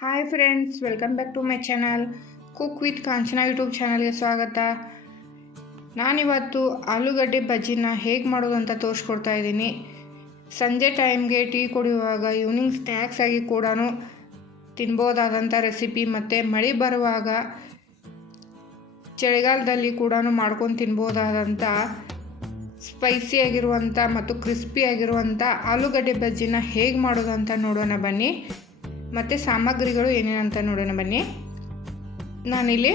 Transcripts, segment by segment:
Hi friends welcome back to my channel cook with Kanchana YouTube ಚಾನಲ್ಗೆ ಸ್ವಾಗತ. ನಾನಿವತ್ತು ಆಲೂಗಡ್ಡೆ ಬಜ್ಜಿನ ಹೇಗೆ ಮಾಡೋದು ಅಂತ ತೋರಿಸ್ಕೊಡ್ತಾ ಇದ್ದೀನಿ. ಸಂಜೆ ಟೈಮ್ಗೆ ಟೀ ಕುಡಿಯುವಾಗ ಈವ್ನಿಂಗ್ ಸ್ನ್ಯಾಕ್ಸ್ ಆಗಿ ಕೂಡ ತಿನ್ಬೋದಾದಂಥ ರೆಸಿಪಿ ಮತ್ತು ಮಳೆ ಬರುವಾಗ ಚಳಿಗಾಲದಲ್ಲಿ ಕೂಡ ಮಾಡ್ಕೊಂಡು ತಿನ್ಬೋದಾದಂಥ ಸ್ಪೈಸಿ ಆಗಿರುವಂಥ ಮತ್ತು ಕ್ರಿಸ್ಪಿಯಾಗಿರುವಂಥ ಆಲೂಗಡ್ಡೆ ಬಜ್ಜಿನ ಹೇಗೆ ಮಾಡೋದು ಅಂತ ನೋಡೋಣ ಬನ್ನಿ. ಮತ್ತು ಸಾಮಗ್ರಿಗಳು ಏನೇನಂತ ನೋಡೋಣ ಬನ್ನಿ. ನಾನಿಲ್ಲಿ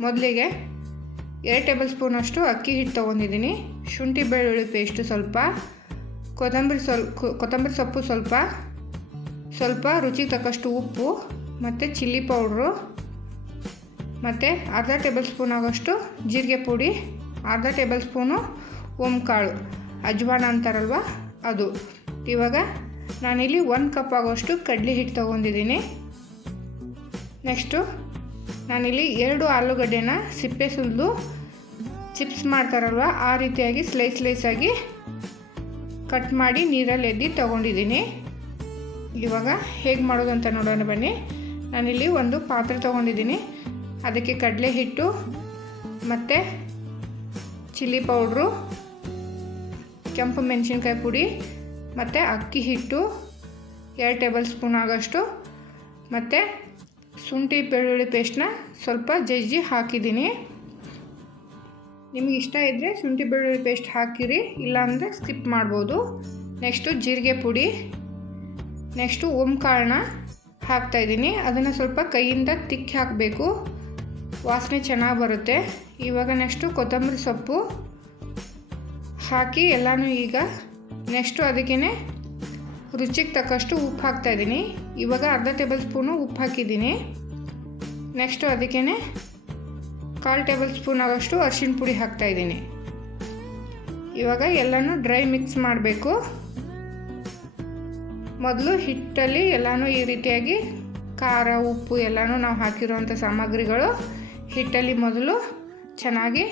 ಮೊದಲಿಗೆ ಎರಡು ಟೇಬಲ್ ಸ್ಪೂನಷ್ಟು ಅಕ್ಕಿ ಹಿಟ್ಟು ತೊಗೊಂಡಿದ್ದೀನಿ. ಶುಂಠಿ ಬೆಳ್ಳುಳ್ಳಿ ಪೇಸ್ಟು ಸ್ವಲ್ಪ, ಕೊತ್ತಂಬರಿ ಸ್ವಲ್ಪ ಕೊತ್ತಂಬರಿ ಸೊಪ್ಪು ಸ್ವಲ್ಪ ಸ್ವಲ್ಪ ರುಚಿಗೆ ತಕ್ಕಷ್ಟು ಉಪ್ಪು, ಮತ್ತು ಚಿಲ್ಲಿ ಪೌಡ್ರು, ಮತ್ತು ಅರ್ಧ ಟೇಬಲ್ ಸ್ಪೂನ್ ಆಗೋಷ್ಟು ಜೀರಿಗೆ ಪುಡಿ, ಅರ್ಧ ಟೇಬಲ್ ಸ್ಪೂನು ಓಂಕಾಳು. ಅಜ್ವಾನ ಅಂತಾರಲ್ವ ಅದು. ಇವಾಗ ನಾನಿಲ್ಲಿ ಒಂದು ಕಪ್ ಆಗೋಷ್ಟು ಕಡಲೆ ಹಿಟ್ಟು ತೊಗೊಂಡಿದ್ದೀನಿ. ನೆಕ್ಸ್ಟು ನಾನಿಲ್ಲಿ ಎರಡು ಆಲೂಗಡ್ಡೆನ ಸಿಪ್ಪೆ ಸುಲಿದು ಚಿಪ್ಸ್ ಮಾಡ್ತಾರಲ್ವ, ಆ ರೀತಿಯಾಗಿ ಸ್ಲೈಸ್ ಸ್ಲೈಸಾಗಿ ಕಟ್ ಮಾಡಿ ನೀರಲ್ಲಿ ಎದ್ದು ತೊಗೊಂಡಿದ್ದೀನಿ. ಇವಾಗ ಹೇಗೆ ಮಾಡೋದು ಅಂತ ನೋಡೋಣ ಬನ್ನಿ. ನಾನಿಲ್ಲಿ ಒಂದು ಪಾತ್ರೆ ತೊಗೊಂಡಿದ್ದೀನಿ. ಅದಕ್ಕೆ ಕಡಲೆ ಹಿಟ್ಟು, ಮತ್ತು ಚಿಲ್ಲಿ ಪೌಡ್ರು ಕೆಂಪು ಮೆಣಸಿನ್ಕಾಯಿ ಪುಡಿ ಮತ್ತು ಅಕ್ಕಿ ಹಿಟ್ಟು ಎರಡು ಟೇಬಲ್ ಸ್ಪೂನ್ ಆಗೋಷ್ಟು. ಮತ್ತು ಶುಂಠಿ ಬೆಳ್ಳುಳ್ಳಿ ಪೇಸ್ಟ್ನ ಸ್ವಲ್ಪ ಜಜ್ಜಿ ಹಾಕಿದ್ದೀನಿ. ನಿಮಗೆ ಇಷ್ಟ ಇದ್ದರೆ ಶುಂಠಿ ಬೆಳ್ಳುಳ್ಳಿ ಪೇಸ್ಟ್ ಹಾಕಿರಿ, ಇಲ್ಲಾಂದರೆ ಸ್ಕಿಪ್ ಮಾಡ್ಬೋದು. ನೆಕ್ಸ್ಟು ಜೀರಿಗೆ ಪುಡಿ. ನೆಕ್ಸ್ಟು ಓಂಕಾಳನ್ನ ಹಾಕ್ತಾಯಿದ್ದೀನಿ ಅದನ್ನು ಸ್ವಲ್ಪ ಕೈಯಿಂದ ತಿಕ್ಕಿ ಹಾಕಬೇಕು. ವಾಸನೆ ಚೆನ್ನಾಗಿ ಬರುತ್ತೆ. ಇವಾಗ ನೆಕ್ಸ್ಟು ಕೊತ್ತಂಬರಿ ಸೊಪ್ಪು ಹಾಕಿ ಎಲ್ಲನೂ ಈಗ ನೆಕ್ಸ್ಟು ಅದಕ್ಕೇ ರುಚಿಗೆ ತಕ್ಕಷ್ಟು ಉಪ್ಪು ಹಾಕ್ತಾಯಿದ್ದೀನಿ ಇವಾಗ ಅರ್ಧ ಟೇಬಲ್ ಸ್ಪೂನು ಉಪ್ಪು ಹಾಕಿದ್ದೀನಿ. ನೆಕ್ಸ್ಟು ಅದಕ್ಕೇ ಕಾಲು ಟೇಬಲ್ ಸ್ಪೂನ್ ಆಗೋಷ್ಟು ಅರಿಶಿಣ ಪುಡಿ ಹಾಕ್ತಾಯಿದ್ದೀನಿ ಇವಾಗ ಎಲ್ಲನೂ ಡ್ರೈ ಮಿಕ್ಸ್ ಮಾಡಬೇಕು. ಮೊದಲು ಹಿಟ್ಟಲ್ಲಿ ಎಲ್ಲನೂ ಈ ರೀತಿಯಾಗಿ ಖಾರ, ಉಪ್ಪು ಎಲ್ಲನೂ ನಾವು ಹಾಕಿರುವಂಥ ಸಾಮಗ್ರಿಗಳು ಹಿಟ್ಟಲ್ಲಿ ಮೊದಲು ಚೆನ್ನಾಗಿ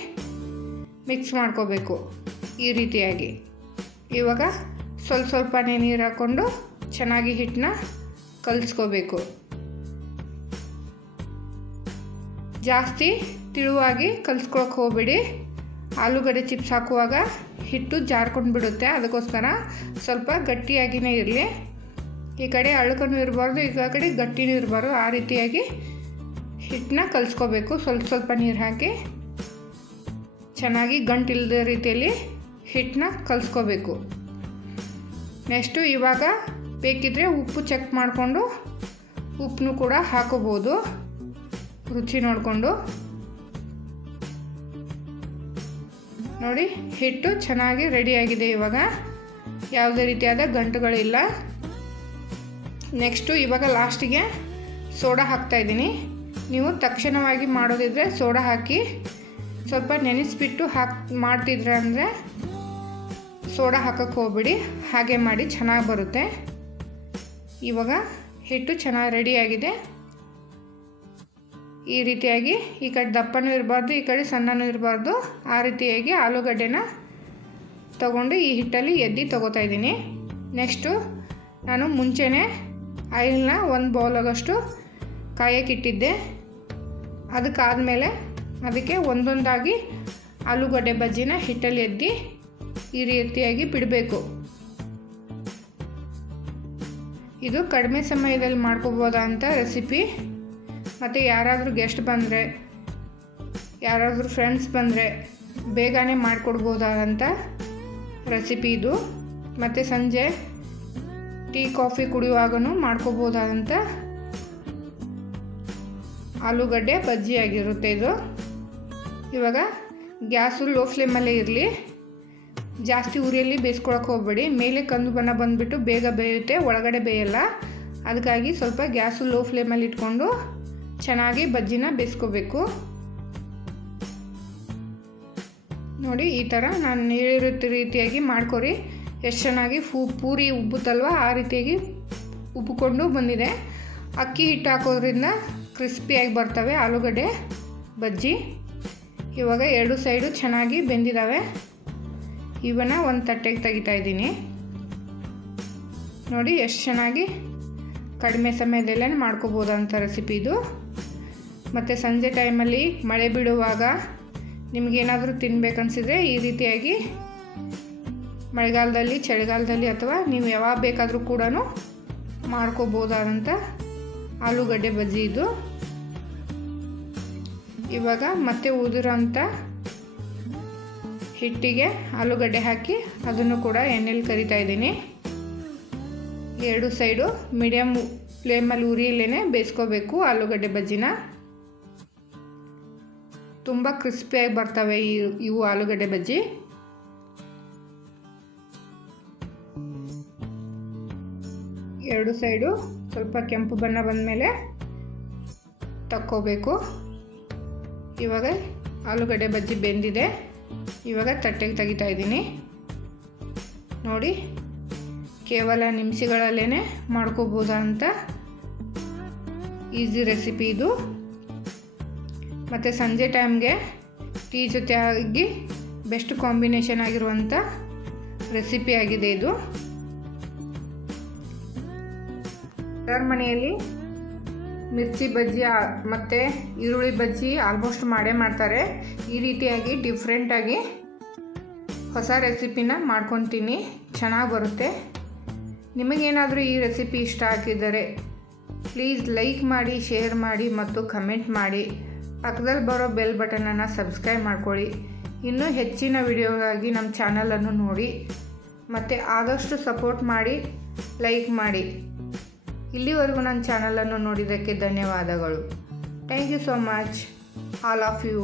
ಮಿಕ್ಸ್ ಮಾಡ್ಕೋಬೇಕು ಈ ರೀತಿಯಾಗಿ. ಇವಾಗ ಸ್ವಲ್ಪ ಸ್ವಲ್ಪನೇ ನೀರು ಹಾಕ್ಕೊಂಡು ಚೆನ್ನಾಗಿ ಹಿಟ್ಟನ್ನ ಕಲಿಸ್ಕೋಬೇಕು. ಜಾಸ್ತಿ ತಿಳುವಾಗಿ ಕಲಿಸ್ಕೊಳಕ್ಕೆ ಹೋಗ್ಬೇಡಿ. ಆಲೂಗಡ್ಡೆ ಚಿಪ್ಸ್ ಹಾಕುವಾಗ ಹಿಟ್ಟು ಜಾರ್ಕೊಂಡು ಬಿಡುತ್ತೆ ಅದಕ್ಕೋಸ್ಕರ ಸ್ವಲ್ಪ ಗಟ್ಟಿಯಾಗಿಯೇ ಇರಲಿ. ಈ ಕಡೆ ಅಳ್ಕೊಂಡು ಇರಬಾರ್ದು, ಈ ಕಡೆ ಗಟ್ಟಿನೂ ಇರಬಾರ್ದು. ಆ ರೀತಿಯಾಗಿ ಹಿಟ್ಟನ್ನ ಕಲಿಸ್ಕೋಬೇಕು. ಸ್ವಲ್ಪ ಸ್ವಲ್ಪ ನೀರು ಹಾಕಿ ಚೆನ್ನಾಗಿ ಗಂಟಿಲ್ಲದ ರೀತಿಯಲ್ಲಿ ಹಿಟ್ಟನ್ನ ಕಲಿಸ್ಕೋಬೇಕು. ನೆಕ್ಸ್ಟು ಇವಾಗ ಬೇಕಿದ್ದರೆ ಉಪ್ಪು ಚೆಕ್ ಮಾಡಿಕೊಂಡು ಉಪ್ಪನ್ನು ಕೂಡ ಹಾಕೋಬೋದು. ರುಚಿ ನೋಡಿಕೊಂಡು. ನೋಡಿ, ಹಿಟ್ಟು ಚೆನ್ನಾಗಿ ರೆಡಿಯಾಗಿದೆ ಇವಾಗ. ಯಾವುದೇ ರೀತಿಯಾದ ಗಂಟುಗಳಿಲ್ಲ. ನೆಕ್ಸ್ಟು ಇವಾಗ ಲಾಸ್ಟಿಗೆ ಸೋಡಾ ಹಾಕ್ತಾಯಿದ್ದೀನಿ ನೀವು ತಕ್ಷಣವಾಗಿ ಮಾಡೋದಿದ್ರೆ ಸೋಡಾ ಹಾಕಿ ಸ್ವಲ್ಪ ನೆನೆಸ್ಬಿಟ್ಟು ಹಾಕಿ ಮಾಡ್ತಿದ್ರೆ ಅಂದರೆ ಸೋಡಾ ಹಾಕೋಕ್ಕೆ ಹೋಗ್ಬಿಡಿ. ಹಾಗೆ ಮಾಡಿ ಚೆನ್ನಾಗಿ ಬರುತ್ತೆ. ಇವಾಗ ಹಿಟ್ಟು ಚೆನ್ನಾಗಿ ರೆಡಿಯಾಗಿದೆ ಈ ರೀತಿಯಾಗಿ ಈ ಕಡೆ ದಪ್ಪನೂ ಇರಬಾರ್ದು, ಈ ಕಡೆ ಸಣ್ಣನೂ ಇರಬಾರ್ದು. ಆ ರೀತಿಯಾಗಿ ಆಲೂಗಡ್ಡೆನ ತಗೊಂಡು ಈ ಹಿಟ್ಟಲ್ಲಿ ಎದ್ದು ತೊಗೋತಾ ಇದ್ದೀನಿ. ನೆಕ್ಸ್ಟು ನಾನು ಮುಂಚೆನೇ ಆಯಿಲ್ನ ಒಂದು ಬೌಲಾಗಷ್ಟು ಕಾಯಕ್ಕಿಟ್ಟಿದ್ದೆ ಅದಕ್ಕಾದಮೇಲೆ ಅದಕ್ಕೆ ಒಂದೊಂದಾಗಿ ಆಲೂಗಡ್ಡೆ ಬಜ್ಜಿನ ಹಿಟ್ಟಲ್ಲಿ ಎದ್ದು ಈ ರೀತಿಯಾಗಿ ಬಿಡಬೇಕು. ಇದು ಕಡಿಮೆ ಸಮಯದಲ್ಲಿ ಮಾಡ್ಕೋಬೋದಂಥ ರೆಸಿಪಿ ಮತ್ತು ಯಾರಾದರೂ ಗೆಸ್ಟ್ ಬಂದರೆ, ಯಾರಾದರೂ ಫ್ರೆಂಡ್ಸ್ ಬಂದರೆ ಬೇಗನೆ ಮಾಡಿಕೊಡ್ಬೋದಾದಂಥ ರೆಸಿಪಿ ಇದು. ಮತ್ತು ಸಂಜೆ ಟೀ, ಕಾಫಿ ಕುಡಿಯುವಾಗೂ ಮಾಡ್ಕೋಬೋದಾದಂಥ ಆಲೂಗಡ್ಡೆ ಬಜ್ಜಿ ಆಗಿರುತ್ತೆ ಇದು. ಇವಾಗ ಗ್ಯಾಸು ಲೋ ಫ್ಲೇಮಲ್ಲೇ ಇರಲಿ. ಜಾಸ್ತಿ ಉರಿಯಲ್ಲಿ ಬೇಯಿಸ್ಕೊಳಕ್ಕೆ ಹೋಗಬೇಡಿ. ಮೇಲೆ ಕಂದು ಬಣ್ಣ ಬಂದುಬಿಟ್ಟು ಬೇಗ ಬೇಯುತ್ತೆ, ಒಳಗಡೆ ಬೇಯಲ್ಲ. ಅದಕ್ಕಾಗಿ ಸ್ವಲ್ಪ ಗ್ಯಾಸು ಲೋ ಫ್ಲೇಮಲ್ಲಿ ಇಟ್ಕೊಂಡು ಚೆನ್ನಾಗಿ ಬಜ್ಜಿನ ಬೇಯಿಸ್ಕೋಬೇಕು. ನೋಡಿ, ಈ ಥರ ನಾನು ನೀರಿರುತ್ತ ರೀತಿಯಾಗಿ ಮಾಡ್ಕೊರಿ. ಎಷ್ಟು ಚೆನ್ನಾಗಿ ಫೂ, ಪೂರಿ ಉಬ್ಬುತ್ತಲ್ವ, ಆ ರೀತಿಯಾಗಿ ಉಬ್ಬಿಕೊಂಡು ಬಂದಿದೆ. ಅಕ್ಕಿ ಹಿಟ್ಟು ಹಾಕೋದ್ರಿಂದ ಕ್ರಿಸ್ಪಿಯಾಗಿ ಬರ್ತವೆ ಆಲೂಗಡ್ಡೆ ಬಜ್ಜಿ. ಇವಾಗ ಎರಡು ಸೈಡು ಚೆನ್ನಾಗಿ ಬೆಂದಿದ್ದಾವೆ ಇವನ್ನ ಒಂದು ತಟ್ಟೆಗೆ ತೆಗಿತಾ ಇದ್ದೀನಿ. ನೋಡಿ, ಎಷ್ಟು ಚೆನ್ನಾಗಿ ಕಡಿಮೆ ಸಮಯದಲ್ಲೇ ಮಾಡ್ಕೋಬೋದಂಥ ರೆಸಿಪಿ ಇದು. ಮತ್ತು ಸಂಜೆ ಟೈಮಲ್ಲಿ ಮಳೆ ಬೀಳುವಾಗ ನಿಮಗೇನಾದರೂ ತಿನ್ಬೇಕನ್ಸಿದ್ರೆ ಈ ರೀತಿಯಾಗಿ ಮಳೆಗಾಲದಲ್ಲಿ, ಚಳಿಗಾಲದಲ್ಲಿ ಅಥವಾ ನೀವು ಯಾವಾಗ ಬೇಕಾದರೂ ಕೂಡ ಮಾಡ್ಕೋಬೋದಾದಂಥ ಆಲೂಗಡ್ಡೆ ಬಜ್ಜಿ ಇದು. ಇವಾಗ ಮತ್ತೆ ಉದುರೋಂಥ ಹಿಟ್ಟಿಗೆ ಆಲೂಗಡ್ಡೆ ಹಾಕಿ ಅದನ್ನು ಕೂಡ ಎಣ್ಣೆಲಿ ಕರಿತಾ ಇದ್ದೀನಿ. ಎರಡು ಸೈಡು ಮೀಡಿಯಮ್ ಫ್ಲೇಮಲ್ಲಿ ಉರಿಯಲ್ಲೇ ಬೇಯಿಸ್ಕೋಬೇಕು ಆಲೂಗಡ್ಡೆ ಬಜ್ಜಿನ. ತುಂಬ ಕ್ರಿಸ್ಪಿಯಾಗಿ ಬರ್ತವೆ ಈ ಇವು ಆಲೂಗಡ್ಡೆ ಬಜ್ಜಿ. ಎರಡು ಸೈಡು ಸ್ವಲ್ಪ ಕೆಂಪು ಬಣ್ಣ ಬಂದಮೇಲೆ ತಕ್ಕೋಬೇಕು. ಇವಾಗ ಆಲೂಗಡ್ಡೆ ಬಜ್ಜಿ ಬೆಂದಿದೆ. ಇವಾಗ ತಟ್ಟೆಗೆ ತೆಗಿತಾ ಇದ್ದೀನಿ. ನೋಡಿ, ಕೇವಲ ನಿಮಿಷಗಳಲ್ಲೇ ಅಂತ. ಈಸಿ ರೆಸಿಪಿ ಇದು. ಮತ್ತು ಸಂಜೆ ಟೈಮ್ಗೆ ಟೀ ಜೊತೆ ಆಗಿ ಬೆಸ್ಟ್ ಕಾಂಬಿನೇಷನ್ ಆಗಿರುವಂಥ ರೆಸಿಪಿ ಆಗಿದೆ ಇದು. ಮನೆಯಲ್ಲಿ ಮಿರ್ಚಿ ಬಜ್ಜಿ ಮತ್ತು ಈರುಳ್ಳಿ ಬಜ್ಜಿ ಆಲ್ಮೋಸ್ಟ್ ಮಾಡೇ ಮಾಡ್ತಾರೆ. ಈ ರೀತಿಯಾಗಿ ಡಿಫ್ರೆಂಟಾಗಿ ಹೊಸ ರೆಸಿಪಿನ ಮಾಡ್ಕೊತೀನಿ. ಚೆನ್ನಾಗಿ ಬರುತ್ತೆ. ನಿಮಗೇನಾದರೂ ಈ ರೆಸಿಪಿ ಇಷ್ಟ ಆಗಿದ್ದರೆ ಪ್ಲೀಸ್ ಲೈಕ್ ಮಾಡಿ ಶೇರ್ ಮಾಡಿ ಮತ್ತು ಕಮೆಂಟ್ ಮಾಡಿ. ಪಕ್ಕದಲ್ಲಿ ಬರೋ ಬೆಲ್ ಬಟನನ್ನು ಸಬ್ಸ್ಕ್ರೈಬ್ ಮಾಡ್ಕೊಳ್ಳಿ. ಇನ್ನೂ ಹೆಚ್ಚಿನ ವಿಡಿಯೋಗಾಗಿ ನಮ್ಮ ಚಾನಲನ್ನು ನೋಡಿ. ಮತ್ತು ಆದಷ್ಟು ಸಪೋರ್ಟ್ ಮಾಡಿ ಲೈಕ್ ಮಾಡಿ. ಇಲ್ಲಿವರೆಗೂ ನನ್ನ ಚಾನಲನ್ನು ನೋಡಿದ್ದಕ್ಕೆ ಧನ್ಯವಾದಗಳು. Thank you so much all of you